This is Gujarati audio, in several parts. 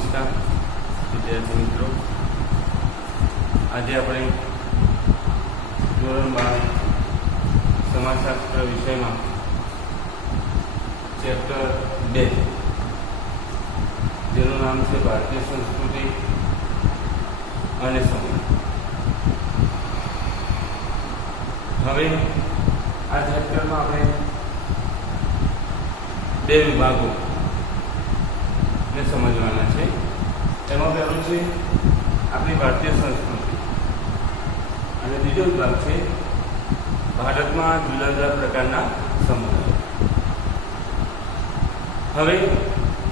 નમસ્કાર વિદ્યાર્થી મિત્રો, આજે આપણે ધોરણ 12 સમાજશાસ્ત્ર વિષયમાં ચેપ્ટર 2 જેનું નામ છે ભારતીય સંસ્કૃતિ અને સમાજ. હવે આ ચેપ્ટરમાં આપણે બે વિભાગો સમજવાના છે. એમાં પહેલું છે આપણી ભારતીય સંસ્કૃતિ અને બીજો વિભાગ છે ભારતમાં જુદા જુદા પ્રકારના સમુદાયો. હવે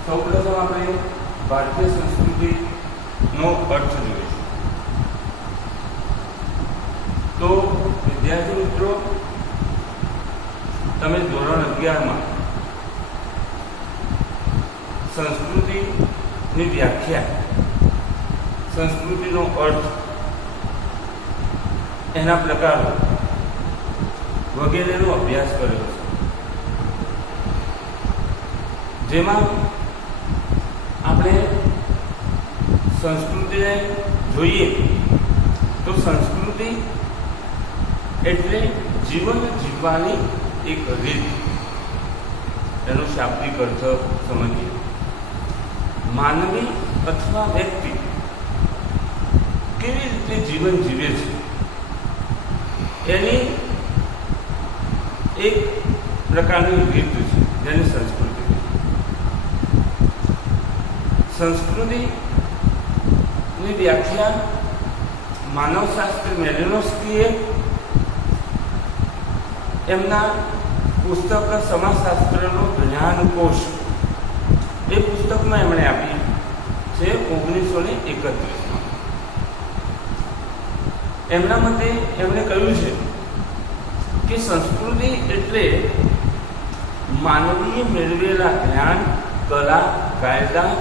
સૌપ્રથમ આપણે ભારતીય સંસ્કૃતિનો અર્થ જોઈશું. તો વિદ્યાર્થી મિત્રો, તમે ધોરણ 11માં સંસ્કૃતિની વ્યાખ્યા, સંસ્કૃતિનો અર્થ, એના પ્રકારો વગેરેનો અભ્યાસ કર્યો છે. જેમાં આપણે સંસ્કૃતિને જોઈએ તો સંસ્કૃતિ એટલે જીવન જીવવાની એક રીત. એનો શાબ્દિક અર્થ સમજીએ. માનવી અથવા વ્યક્તિ કેવી રીતે જીવન જીવે છે એની એક પ્રકારની રીત છે, જેને સંસ્કૃતિ. સંસ્કૃતિની વ્યાખ્યા માનવશાસ્ત્રી મેલિનોસ્કીએ એમના પુસ્તક સમાજશાસ્ત્રનો જ્ઞાનકોશ એ પુસ્તકમાં એમણે આપી છે 1931માં. એમના મતે એમણે કહ્યું છે કે સંસ્કૃતિ એટલે માનવીએ મેળવેલા જ્ઞાન, કલા, કાયદા,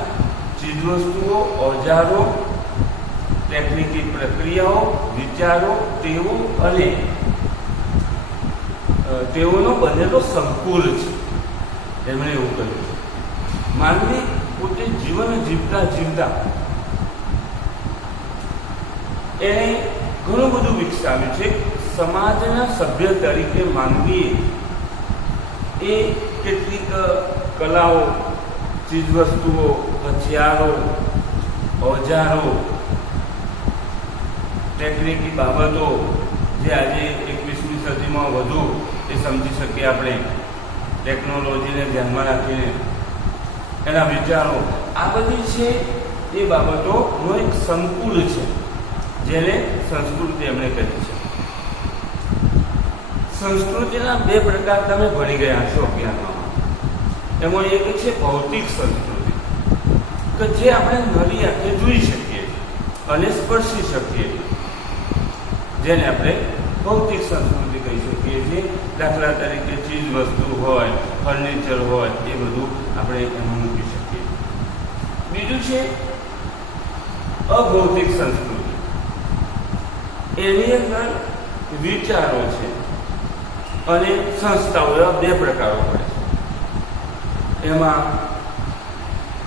ચીજવસ્તુઓ, ઓજારો, ટેકનિકી પ્રક્રિયાઓ, વિચારો, ટેવો અને તેઓનો બનેલો સંકુલ છે. એમણે એવું કહ્યું છે. માનવી પોતે જીવન જીવતા જીવતા એને ઘણું બધું વિકસાવ્યું છે. સમાજના સભ્ય તરીકે માનવીએ એ કેટલીક કલાઓ, ચીજવસ્તુઓ, હથિયારો, ઓજારો, ટેકનિકી બાબતો જે આજે 21મી સદીમાં વધુ એ સમજી શકીએ આપણે, ટેકનોલોજીને ધ્યાનમાં રાખીને એના વિચારો, આ બધી છે એ બાબતોનો એક સંકુલ છે, જેને સંસ્કૃતિ એમણે કહી છે. સંસ્કૃતિના બે પ્રકાર તમે ભણી ગયા છો 11માં. એમાં એક છે ભૌતિક સંસ્કૃતિ, કે જે આપણે નરી આંખે જોઈ શકીએ અને સ્પર્શી શકીએ, જેને આપણે ભૌતિક સંસ્કૃતિ કહી શકીએ છીએ. દાખલા તરીકે ચીજ વસ્તુ હોય, ફર્નિચર હોય, એ બધું આપણે એમાં મૂકી શકીએ. બીજું છે અભૌતિક સંસ્કૃતિ. એની અંદર વિચારો છે અને સંસ્થાઓ, એવા બે પ્રકારો પડે છે. એમાં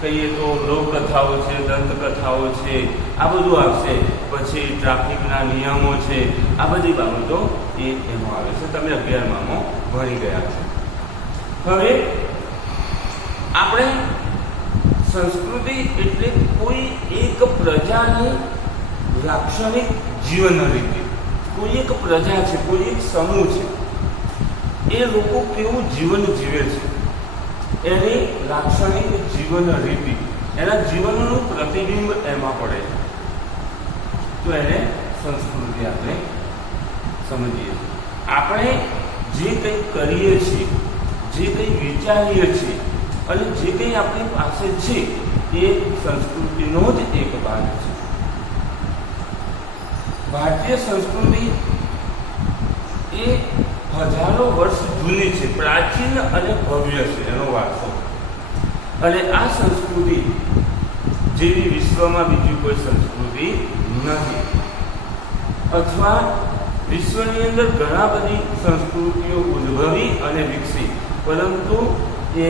કહીએ તો લોકકથાઓ છે, દંતકથાઓ છે, આ બધું આવશે. પછી ટ્રાફિકના નિયમો છે, આ બધી બાબતો એ એમાં આવે છે. તમે 11માં ભણી ગયા છો. હવે આપણે સંસ્કૃતિ એટલે કોઈ એક પ્રજાની લાક્ષણિક જીવન રીતિ. કોઈ એક પ્રજા છે, કોઈ એક સમૂહ છે, એ લોકો કેવું જીવન જીવે છે, એની લાક્ષણિક જીવન રીતિ, એના જીવનનું પ્રતિબિંબ એમાં પડે છે. તો એને સંસ્કૃતિ આપણે સમજીએ. આપણે જે કંઈ કરીએ છીએ, જે કંઈ વિચારીએ છીએ અને જે કંઈ આપણી પાસે છે, એ સંસ્કૃતિનો જ એક ભાગ છે. ભારતીય સંસ્કૃતિ એ હજારો વર્ષ જૂની છે, પ્રાચીન અને ભવ્ય છે એનો વારસો. અને આ સંસ્કૃતિ જેવી વિશ્વમાં બીજી કોઈ સંસ્કૃતિ નથી. અથવા વિશ્વની અંદર ઘણા બધી સંસ્કૃતિઓ ઉદ્ભવી અને વિકસી, પરંતુ એ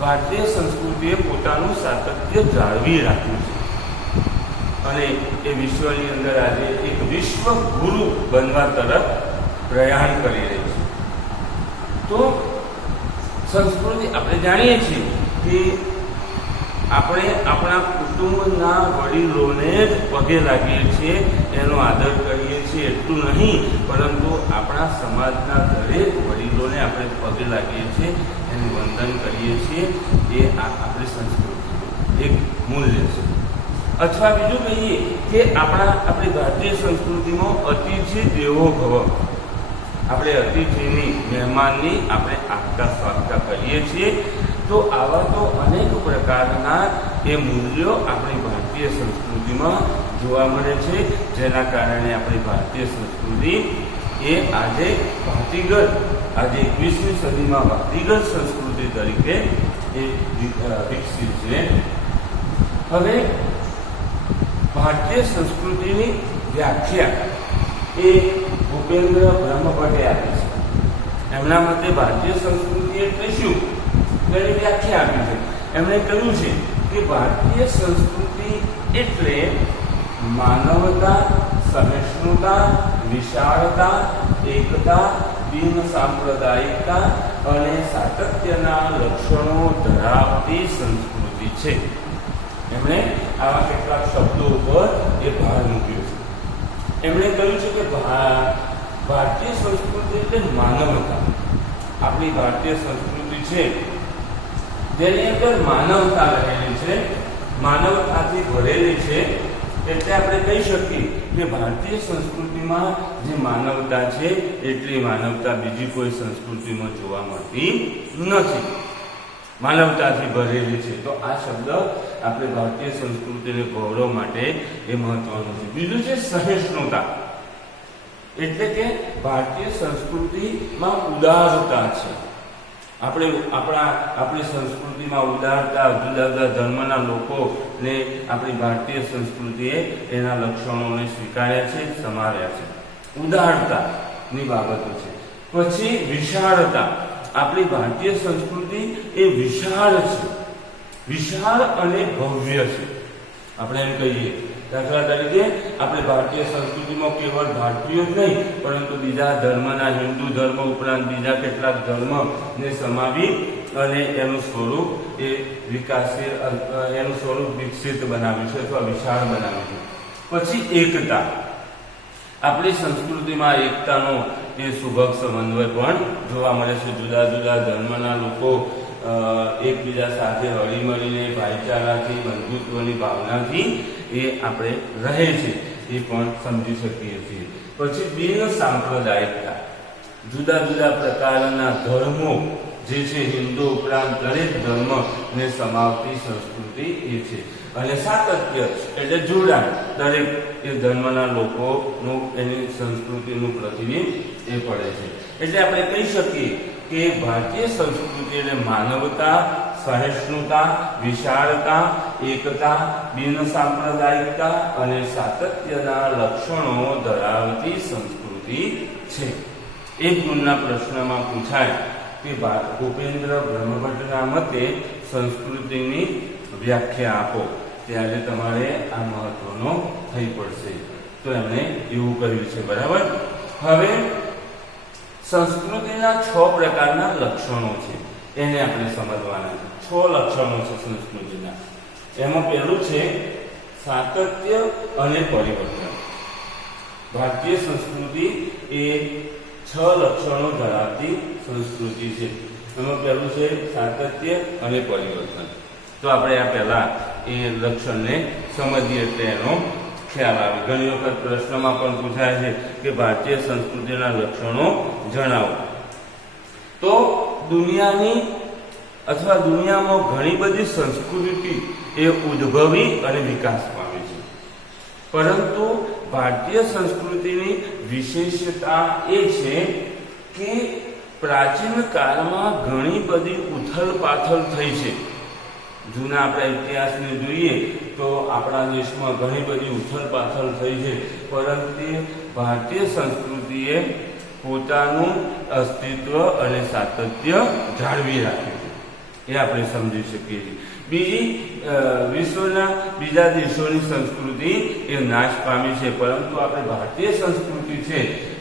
ભારતીય સંસ્કૃતિએ પોતાનું સાતત્ય જાળવી રાખ્યું છે અને એ વિશ્વની અંદર આજે એક વિશ્વ ગુરુ બનવા તરફ પ્રયાણ કરી રહી છે. તો સંસ્કૃતિ આપણે જાણીએ છીએ કે આપણે આપણા કુટુંબના વડીલોને જ પગે લાગીએ છીએ, એનો આદર કરીએ છીએ એટલું નહીં, પરંતુ આપણા સમાજના દરેક વડીલોને આપણે પગે લાગીએ છીએ, એનું વંદન કરીએ છીએ. એ આપણી સંસ્કૃતિનું એક મૂલ્ય છે. અથવા બીજું કહીએ કે આપણી ભારતીય સંસ્કૃતિમાં અતિથિ દેવો ભવ, આપણે અતિથિની મહેમાનની આપણે આગતા સ્વાગતા કરીએ છીએ. તો આવા તો અનેક પ્રકારના એ મૂલ્યો આપણી ભારતીય સંસ્કૃતિમાં જોવા મળે છે, જેના કારણે આપણી ભારતીય સંસ્કૃતિ એ આજે 21મી સદીમાં ભાતીગળ સંસ્કૃતિ તરીકે એ વિકસિત છે. હવે ભારતીય સંસ્કૃતિની વ્યાખ્યા એ ભૂપેન્દ્ર બ્રહ્મભટ્ટે આપી છે. એમના મતે ભારતીય સંસ્કૃતિ એટલે શું, તેની વ્યાખ્યા આપી છે. એમણે કહ્યું છે કે ભારતીય સંસ્કૃતિ એટલે માનવતા, સહિષ્ણુતા, વિશાળતા, એકતા, બિન સાંપ્રદાયિકતા અને સાતત્યના લક્ષણો ધરાવતી સંસ્કૃતિ છે. એમણે આવા કેટલાક શબ્દો ઉપર એ ભાર મૂક્યો છે. એમણે કહ્યું છે કે ભારતીય સંસ્કૃતિ એટલે માનવતા. આપણી ભારતીય સંસ્કૃતિ છે જેની અંદર માનવતા રહેલી છે, માનવતાથી ભરેલી છે. એટલે આપણે કહી શકીએ કે ભારતીય સંસ્કૃતિમાં જે માનવતા છે એટલી માનવતા બીજી કોઈ સંસ્કૃતિમાં જોવા મળતી નથી. માનવતાથી ભરેલી છે. તો આ શબ્દ આપણે ભારતીય સંસ્કૃતિને ગૌરવ માટે એ મહત્વનું છે. બીજું છે સહિષ્ણુતા, એટલે કે ભારતીય સંસ્કૃતિમાં ઉદારતા છે. આપણી સંસ્કૃતિમાં ઉદારતા, જુદા જુદા ધર્મના લોકોને આપણી ભારતીય સંસ્કૃતિએ એના લક્ષણોને સ્વીકાર્યા છે, સમાર્યા છે. ઉદારતાની બાબતો છે. પછી વિશાળતા, આપણી ભારતીય સંસ્કૃતિ એ વિશાળ છે, વિશાળ અને ભવ્ય છે. આપણે એમ કહીએ, દાખલા તરીકે આપણે ભારતીય સંસ્કૃતિમાં કેવળ ભારતીયો જ નહીં, પરંતુ બીજા ધર્મના, હિન્દુ ધર્મ ઉપરાંત બીજા કેટલાક ધર્મને સમાવી અને એનું સ્વરૂપ એ એનું સ્વરૂપ વિકસિત બનાવ્યું છે અથવા વિશાળ બનાવ્યું છે. પછી એકતા, આપણી સંસ્કૃતિમાં એકતાનો એ સુભગ સમન્વય પણ જોવા મળે છે. જુદા જુદા ધર્મના લોકો એકબીજા સાથે હળીમળીને ભાઈચારાથી, બંધુત્વની ભાવનાથી એ આપણે રહે છે, એ પણ સમજી શકીએ છીએ. પછી બિન સાંપ્રદાયિકતા, જુદા જુદા પ્રકારના ધર્મો જે છે, હિન્દુ ઉપરાંત દરેક ધર્મને સમાવતી સંસ્કૃતિ એ છે. અને સાતત્ય એટલે જોડાણ, દરેક એ ધર્મના લોકોનું એની સંસ્કૃતિનું પ્રતિબિંબ એ પડે છે. એટલે આપણે કહી શકીએ કે ભારતીય સંસ્કૃતિ એટલે માનવતા, સહિષ્ણુતા, વિશાળતા, એકતા, બિન સાંપ્રદાયિકતા અને સાતત્યના લક્ષણો ધરાવતી સંસ્કૃતિ છે. એક ગુણના પ્રશ્નમાં પૂછાય કે ભૂપેન્દ્ર બ્રહ્મભટ્ટના મતે સંસ્કૃતિની વ્યાખ્યા આપો, ત્યારે તમારે આ મહત્વનો થઈ પડશે. તો એમણે એવું કર્યું છે. બરાબર. હવે સંસ્કૃતિના 6 પ્રકારના લક્ષણો છે, એને આપણે સમજવાના છે. 6 લક્ષણો છે સંસ્કૃતિના. એમાં પહેલું છે સાતત્ય અને પરિવર્તન. ભારતીય સંસ્કૃતિ એ 6 લક્ષણો ધરાવતી સંસ્કૃતિ છે. એમાં પહેલું છે સાતત્ય અને પરિવર્તન. તો આપણે આ પહેલા એ લક્ષણને સમજીએ એટલે એનો ખ્યાલ આવે. ઘણી વખત પ્રશ્નમાં પણ પૂછાય છે કે ભારતીય સંસ્કૃતિના લક્ષણો જણાવો. તો દુનિયાની અથવા દુનિયામાં ઘણી બધી સંસ્કૃતિ એ ઉદ્ભવી અને વિકાસ પામી છે, પરંતુ ભારતીય સંસ્કૃતિની વિશેષતા એ છે કે પ્રાચીન કાળમાં ઘણી બધી ઉથલ-પાથલ થઈ છે. જૂના આપણા ઇતિહાસને જોઈએ તો આપણા દેશમાં ઘણી બધી ઉથલ-પાથલ થઈ છે, પરંતુ ભારતીય સંસ્કૃતિએ પોતાનું અસ્તિત્વ અને સાતત્ય જાળવી રાખ્યું છે. એ આપણે સમજી શકીએ છીએ. બીજી, વિશ્વના બીજા દેશોની સંસ્કૃતિ એ નાશ પામી છે, પરંતુ આપણે ભારતીય સંસ્કૃતિ છે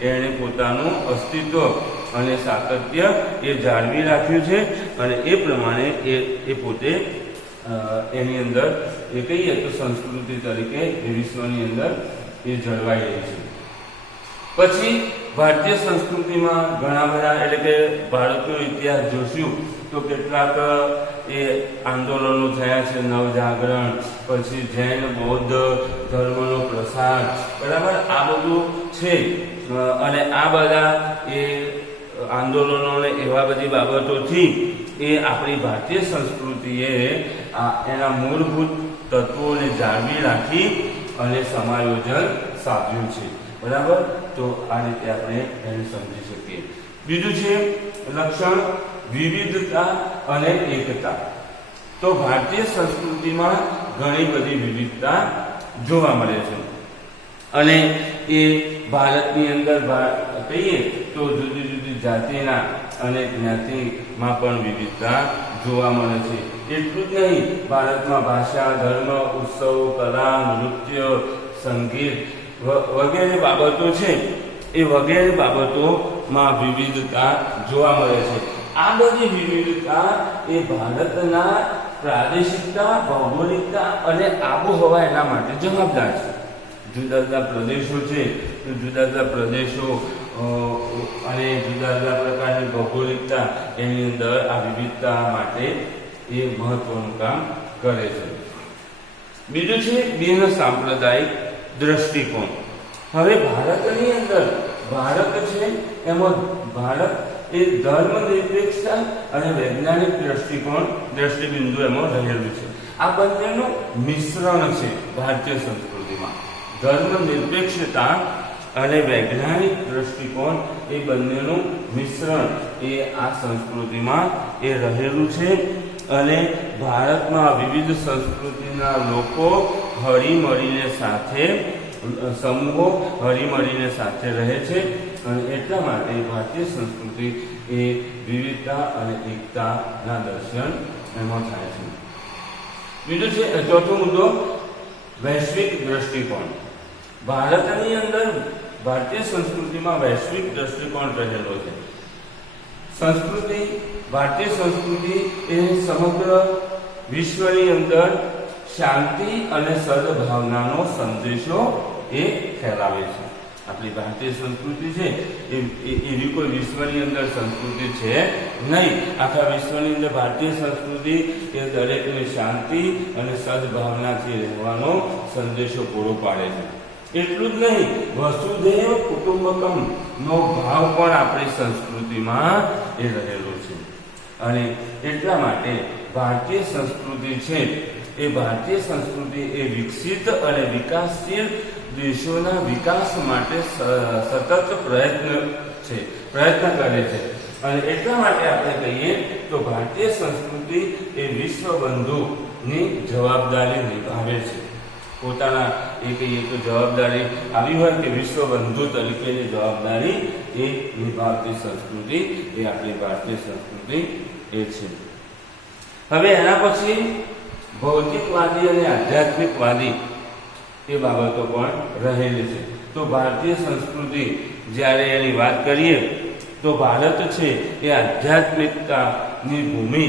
એણે પોતાનું અસ્તિત્વ અને સાતત્ય એ જાળવી રાખ્યું છે અને એ પ્રમાણે એ પોતે એની અંદર એ કહીએ તો સંસ્કૃતિ તરીકે એ વિશ્વની અંદર એ જળવાઈ રહી છે. પછી ભારતીય સંસ્કૃતિમાં ઘણા બધા, એટલે કે ભારતનો ઇતિહાસ જોશું તો કેટલાક એ આંદોલનો થયા છે, નવજાગરણ, પછી જૈન બૌદ્ધ ધર્મનો પ્રસાર, બરાબર, આ બધું છે. અને આ બધા એ આંદોલનો ને એવા બધી બાબતોથી એ આપણી ભારતીય સંસ્કૃતિએ એના મૂળભૂત તત્વોને જાળવી રાખી અને સમાયોજન સાધ્યું છે, બરાબર. તો આ રીતે આપણે એને સમજી શકીએ. બીજું છે લક્ષણ વિવિધતા અને એકતા. તો ભારતીય સંસ્કૃતિમાં ઘણી બધી વિવિધતા જોવા મળે છે અને એ ભારતની અંદર કહીએ તો જુદી જુદી જાતિના અને જ્ઞાતિમાં પણ વિવિધતા જોવા મળે છે. એટલું જ નહીં, ભારતમાં ભાષા, ધર્મ, ઉત્સવ, કલા, નૃત્ય, સંગીત વગેરે બાબતો છે, એ વગેરે બાબતોમાં વિવિધતા જોવા મળે છે. આ બધી વિવિધતા એ ભારતના પ્રાદેશિકતા, ભૌગોલિકતા અને આબોહવા એના માટે જવાબદાર છે. જુદા જુદા પ્રદેશો છે તો જુદા જુદા પ્રદેશો અને જુદા જુદા પ્રકારની ભૌગોલિકતા એની અંદર આ વિવિધતા માટે એ મહત્વનું કામ કરે છે. બીજું છે બિન સાંપ્રદાયિક દ્રષ્ટિકોણ. હવે ભારતની અંદર ભારત છે એમાં ભારત એ ધર્મનિરપેક્ષતા અને વૈજ્ઞાનિક દ્રષ્ટિબિંદુ એમાં રહેલું છે. આ બંનેનું મિશ્રણ છે ભારતીય સંસ્કૃતિમાં. ધર્મનિરપેક્ષતા અને વૈજ્ઞાનિક દ્રષ્ટિકોણ એ બંનેનું મિશ્રણ એ આ સંસ્કૃતિમાં એ રહેલું છે અને ભારતમાં વિવિધ સંસ્કૃતિના લોકો હળીમળીને સાથે, સમૂહો હળીમળીને સાથે રહે છે અને એટલા માટે ભારતીય સંસ્કૃતિ એ વિવિધતા અને એકતાના દર્શન એમાં થાય છે. બીજું છે ચોથો મુદ્દો વૈશ્વિક દ્રષ્ટિકોણ. ભારતની અંદર ભારતીય સંસ્કૃતિમાં વૈશ્વિક દ્રષ્ટિકોણ રહેલો છે. ભારતીય સંસ્કૃતિ એ સમગ્ર વિશ્વની અંદર શાંતિ અને સદભાવનાનો સંદેશો એ ફેલાવે છે. આપણી ભારતીય સંસ્કૃતિ છે એવી કોઈ વિશ્વની અંદર સંસ્કૃતિ છે નહીં. આખા વિશ્વની અંદર ભારતીય સંસ્કૃતિ એ દરેકને શાંતિ અને સદભાવનાથી રહેવાનો સંદેશો પૂરો પાડે છે. એટલું જ નહીં, વસુધૈવ કુટુંબકમ નો ભાવ પણ આપણી સંસ્કૃતિમાં એ રહેલો છે અને એટલા માટે ભારતીય સંસ્કૃતિ છે એ ભારતીય સંસ્કૃતિ એ વિકસિત અને વિકાસશીલ દેશોના વિકાસ માટે સતત પ્રયત્ન કરે છે અને એટલા માટે આપણે કહીએ તો ભારતીય સંસ્કૃતિ એ વિશ્વબંધુની જવાબદારી નિભાવે છે. પોતાના એ કહીએ તો જવાબદારી આવી હોય કે વિશ્વબંધુ તરીકેની જવાબદારી એ નિભાવતી સંસ્કૃતિ એ આપણી ભારતીય સંસ્કૃતિ એ છે. હવે એના પછી ભૌતિકવાદી અને આધ્યાત્મિકવાદી એ બાબતો પણ રહેલી છે. તો ભારતીય સંસ્કૃતિ જ્યારે એની વાત કરીએ તો ભારત છે એ આધ્યાત્મિકતાની ભૂમિ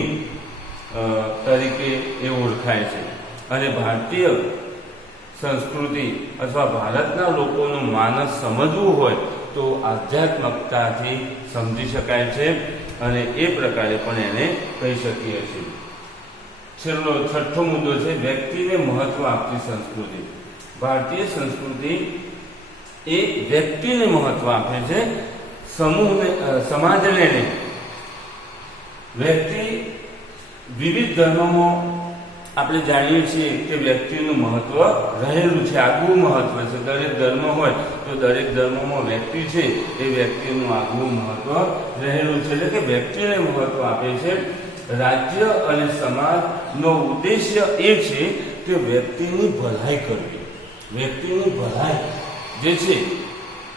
તરીકે એ ઓળખાય છે અને ભારતીય સંસ્કૃતિ અથવા ભારતના લોકોનું માનસ સમજવું હોય તો આધ્યાત્મિકતાથી સમજી શકાય છે અને એ પ્રકારે પણ એને કહી શકીએ છીએ. છઠ્ઠો મુદ્દો છે વ્યક્તિને મહત્વ આપતી સંસ્કૃતિ. ભારતીય સંસ્કૃતિ એ વ્યક્તિને મહત્વ આપે છે, સમૂહને, સમાજને નહીં. વ્યક્તિ વિવિધ ધર્મોમાં આપણે જાણીએ છીએ કે વ્યક્તિનું મહત્વ રહેલું છે, આગવું મહત્વ છે. દરેક ધર્મ હોય તો દરેક ધર્મમાં વ્યક્તિ છે એ વ્યક્તિનું આગવું મહત્વ રહેલું છે, એટલે કે વ્યક્તિને મહત્વ આપે છે. રાજ્ય અને સમાજનો ઉદ્દેશ્ય એ છે કે વ્યક્તિની ભલાઈ કરવી. વ્યક્તિની ભલાઈ જે છે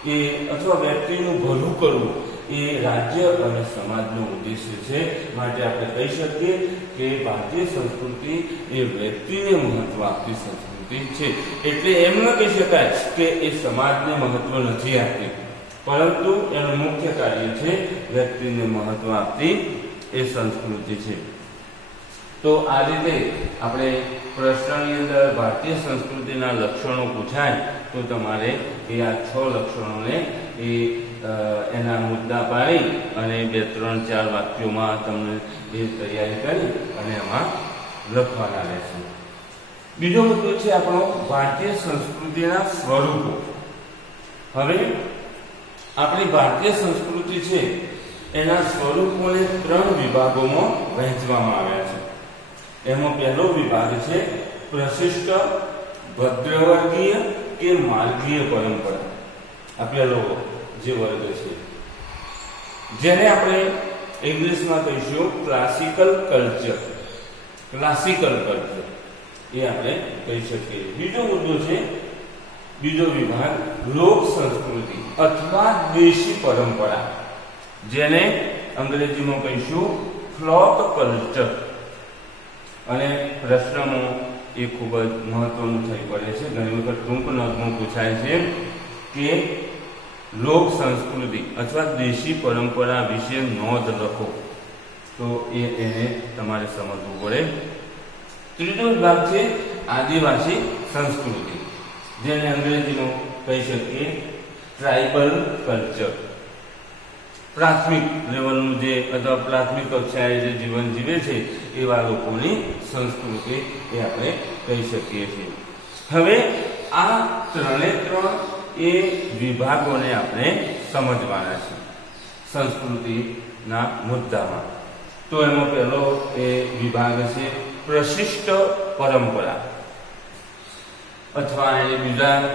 એ અથવા વ્યક્તિનું ભલું કરવું એ રાજ્ય અને સમાજનો ઉદ્દેશ્ય છે. માટે આપણે કહી શકીએ કે ભારતીય સંસ્કૃતિ એ વ્યક્તિને મહત્વ આપતી સંસ્કૃતિ છે. એટલે એમ ન કહી શકાય કે એ સમાજને મહત્વ નથી આપતી, પરંતુ એનું મુખ્ય કાર્ય છે વ્યક્તિને મહત્વ આપતી એ સંસ્કૃતિ છે. તો આ રીતે આપણે પ્રશ્નની અંદર ભારતીય સંસ્કૃતિના લક્ષણો પૂછાય તો તમારે એ આ 6 લક્ષણોને એના મુદ્દા પાડી અને 2, 3, 4 વાક્યોમાં તમને એ તૈયારી કરી અને એમાં લખવાના રહેશે. બીજો મુદ્દો છે આપણો ભારતીય સંસ્કૃતિના સ્વરૂપો. હવે આપણી ભારતીય સંસ્કૃતિ છે એના સ્વરૂપોને 3 વિભાગોમાં વહેંચવામાં આવ્યા છે. એમાં પહેલો વિભાગ છે પ્રશિષ્ટ, ભદ્રવર્ગીય કે માર્ગીય પરંપરા. આ પહેલો જે વર્ગ છે, જેને આપણે ઇંગ્લિશમાં કહીશું ક્લાસિકલ કલ્ચર. ક્લાસિકલ કલ્ચર એ આપણે કહી શકીએ. બીજો મુદ્દો છે, બીજો વિભાગ લોક સંસ્કૃતિ અથવા દેશી પરંપરા, જેને અંગ્રેજીમાં કહીશું ફ્લોક કલ્ચર. અને પ્રશ્નમાં એ ખૂબ જ મહત્વનું થઈ પડે છે. ઘણી વખત ટૂંક નોંધમાં પૂછાય છે કે લોક સંસ્કૃતિ અથવા દેશી પરંપરા વિશે નોંધ લખો, તો એને તમારે સમજવું પડે. ત્રીજો વિભાગ છે આદિવાસી સંસ્કૃતિ, જેને અંગ્રેજીમાં કહી શકીએ ટ્રાઇબલ કલ્ચર. પ્રાથમિક લેવલનું જે અથવા પ્રાથમિક કક્ષાએ જે જીવન જીવે છે એવા લોકોની સંસ્કૃતિ એ આપણે કહી શકીએ છીએ. હવે આ 3 એ વિભાગોને આપણે સમજવાના છે સંસ્કૃતિના મુદ્દામાં. તો એમાં પહેલો એ વિભાગ છે પ્રશિષ્ટ પરંપરા, અથવા એને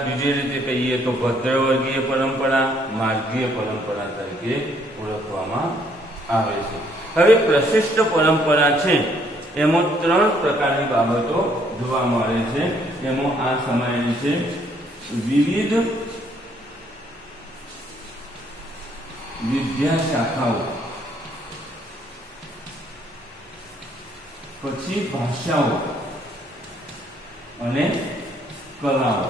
બીજી રીતે કહીએ તો ભદ્રવર્ગીય પરંપરા, માર્ગીય પરંપરા તરીકે ઓળખવામાં આવે છે. હવે પ્રશિષ્ટ પરંપરા છે એમાં 3 પ્રકારની બાબતો જોવા મળે છે. એમાં આ સમાયેલી છે વિવિધ વિદ્યા શાખાઓ, પછી ભાષાઓ અને કલાઓ.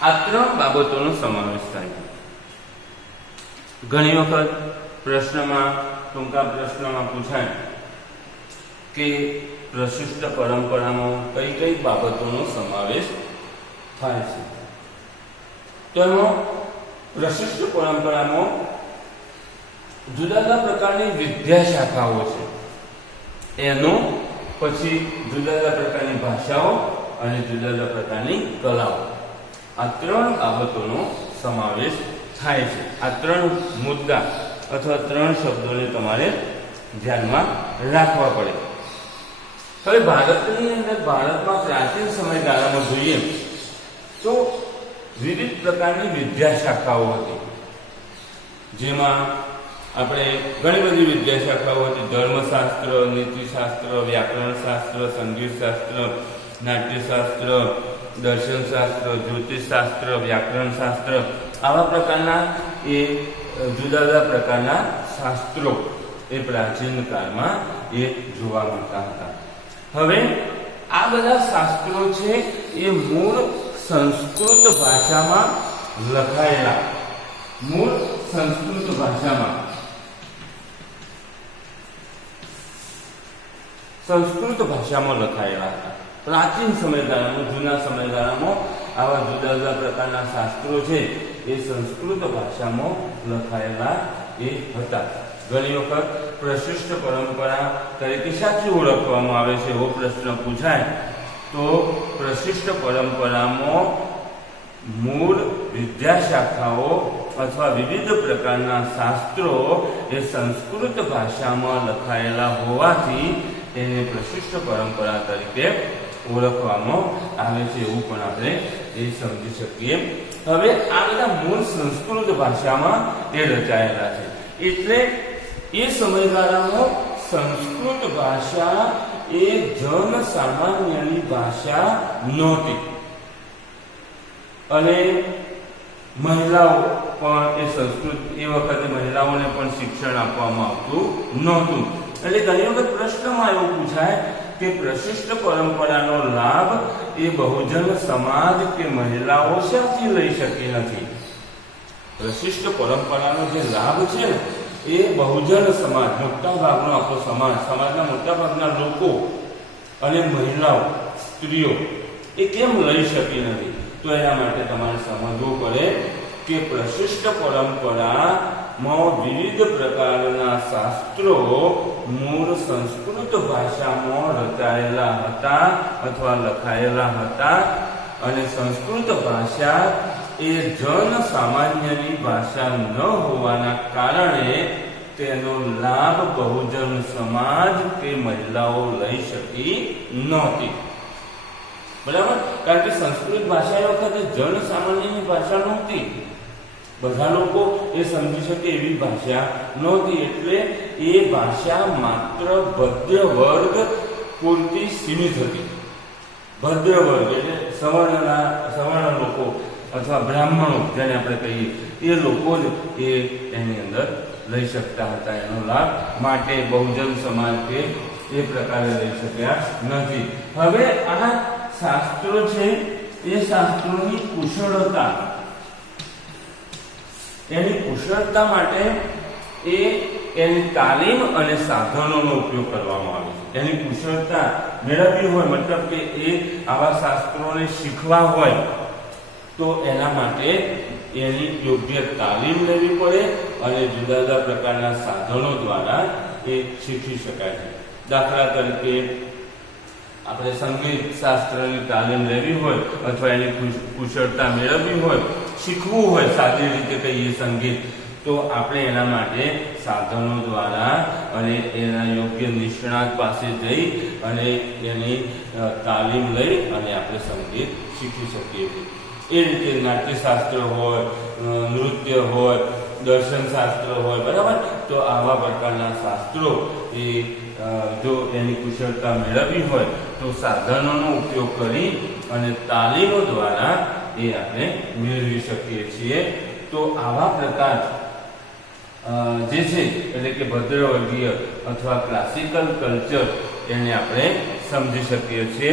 આ 3 બાબતોનો સમાવેશ થાય છે. ઘણી વખત પ્રશ્નમાં, ટૂંકા પ્રશ્નમાં પૂછાય કે પ્રશિષ્ટ પરંપરામાં કઈ કઈ બાબતોનો સમાવેશ થાય છે. તો એમાં પ્રશિષ્ટ પરંપરામાં જુદા જુદા પ્રકારની વિદ્યા શાખાઓ છે, એનો પછી જુદા જુદા પ્રકારની ભાષાઓ અને જુદા જુદા પ્રકારની કલાઓ. આ 3 બાબતોનો સમાવેશ થાય છે. આ 3 મુદ્દા અથવા 3 શબ્દોને તમારે ધ્યાનમાં રાખવા પડે. હવે ભારતની અંદર, ભારતમાં પ્રાચીન સમયગાળામાં જોઈએ તો વિવિધ પ્રકારની વિદ્યા શાખાઓ હતી, જેમાં આપણે ઘણી બધી વિદ્યા શાખાઓ હતી. ધર્મશાસ્ત્ર, નીતિશાસ્ત્ર, વ્યાકરણશાસ્ત્ર, સંગીતશાસ્ત્ર, નાટ્યશાસ્ત્ર, દર્શનશાસ્ત્ર, જ્યોતિષશાસ્ત્ર, વ્યાકરણશાસ્ત્ર, આવા પ્રકારના એ જુદા જુદા પ્રકારના શાસ્ત્રો એ પ્રાચીન કાળમાં એ જોવા મળતા હતા. હવે આ બધા શાસ્ત્રો છે એ મૂળ સંસ્કૃત ભાષામાં લખાયેલા, મૂળ સંસ્કૃત ભાષામાં લખાયેલા હતા. પ્રાચીન સમયગાળામાં, જૂના સમયગાળામાં આવા જુદા જુદા પ્રકારના શાસ્ત્રો છે એ સંસ્કૃત ભાષામાં લખાયેલા એ હતા. ઘણી વખત પ્રશિષ્ટ પરંપરા તરીકે સાચી ઓળખવામાં આવે છે એવો પ્રશ્ન પૂછાય તો પ્રશિષ્ટ પરંપરામાં મૂળ વિદ્યા શાખાઓ અથવા વિવિધ પ્રકારના શાસ્ત્રો એ સંસ્કૃત ભાષામાં લખાયેલા હોવાથી એને પ્રશિષ્ટ પરંપરા તરીકે ઓળખવામાં આવે છે, એવું પણ આપણે એ સમજી શકીએ. હવે આ બધા મૂળ સંસ્કૃત ભાષામાં એ રચાયેલા છે, એટલે એ સમયગાળામાં સંસ્કૃત ભાષા એ જન સામાન્યની ભાષા નહોતી. અને મહિલાઓ પણ એ સંસ્કૃત એ વખતે મહિલાઓને પણ શિક્ષણ આપવામાં આવતું નહોતું. એટલે ઘણી વખત પ્રશ્નમાં એવું પૂછાય કે પ્રશિષ્ટ પરંપરાનો લાભ એ બહુજન સમાજ કે મહિલાઓ શાથી લઈ શકી નથી. પ્રશિષ્ટ પરંપરાનો જે લાભ છે ને એ બહુજન સમાજ, મોટા ભાગનો આપણો સમાજના મોટા ભાગના લોકો અને મહિલાઓ, સ્ત્રીઓ એ કેમ લઈ શકી નથી? તો એના માટે તમારે સમજવું પડે કે પ્રશિષ્ટ પરંપરામાં વિવિધ પ્રકારના શાસ્ત્રો મૂળ સંસ્કૃત ભાષામાં રચાયેલા હતા અથવા લખાયેલા હતા, અને સંસ્કૃત ભાષા એ જન સામાન્યની ભાષા ન હોવાના કારણે તેનો લાભ બહુજન સમાજ કે મહિલાઓ લઈ શકી નહોતી. બરાબર? કારણ કે સંસ્કૃત ભાષા એ વખતે જન સામાન્યની ભાષા નહોતી. બધા લોકો એ સમજી શકે એવી ભાષા નહોતી. એટલે એ ભાષા માત્ર ભદ્ર વર્ગ પૂરતી સીમિત હતી. ભદ્ર વર્ગ એટલે સવર્ણ લોકો અથવા બ્રાહ્મણો જેને આપણે કહીએ એ લોકો જ એની અંદર લઈ શકતા હતા એનો લાભ. માટે બહુજન સમાજ કે એ પ્રકારે લઈ શક્યા નથી. હવે આ શાસ્ત્રો છે એ શાસ્ત્રોની કુશળતા, એની કુશળતા માટે એની તાલીમ અને સાધનોનો ઉપયોગ કરવામાં આવે છે. એની કુશળતા મેળવવી હોય, મતલબ કે એ આવા શાસ્ત્રોને શીખવા હોય તો એના માટે એની યોગ્ય તાલીમ લેવી પડે અને જુદા જુદા પ્રકારના સાધનો દ્વારા એ શીખી શકાય છે. દાખલા તરીકે આપણે સંગીત શાસ્ત્રની તાલીમ લેવી હોય અથવા એની કુશળતા મેળવવી હોય, શીખવું હોય સાદી રીતે કહીએ સંગીત, તો આપણે એના માટે સાધનો દ્વારા અને એના યોગ્ય નિષ્ણાત પાસે જઈ અને એની તાલીમ લઈ અને આપણે સંગીત શીખી શકીએ છીએ. એ રીતે નાટ્યશાસ્ત્ર હોય, નૃત્ય હોય, દર્શનશાસ્ત્ર હોય, બરાબર? તો આવા પ્રકારના શાસ્ત્રો એ જો એની કુશળતા મેળવવી હોય તો સાધનોનો ઉપયોગ કરી અને તાલીમો દ્વારા એ આપણે મેળવી શકીએ છીએ. તો આવા પ્રકાર જે છે એટલે કે ભદ્રવર્ગીય અથવા ક્લાસિકલ કલ્ચર એને આપણે સમજી શકીએ છીએ.